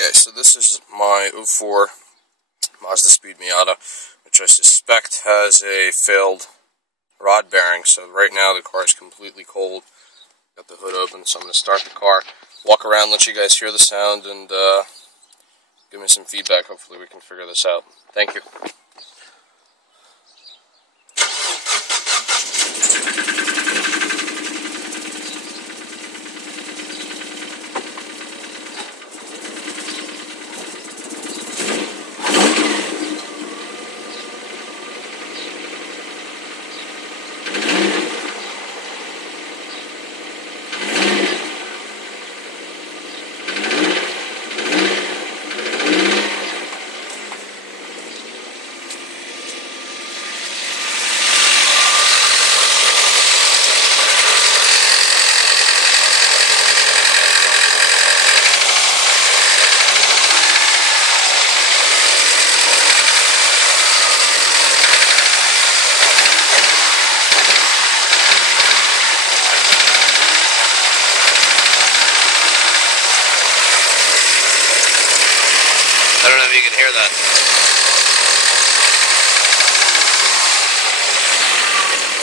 Okay, so this is my 04 Mazdaspeed Miata, which I suspect has a failed rod bearing. So right now the car is completely cold. Got the hood open, so I'm going to start the car, walk around, let you guys hear the sound, and give me some feedback. Hopefully we can figure this out. Thank you. I don't know if you can hear that.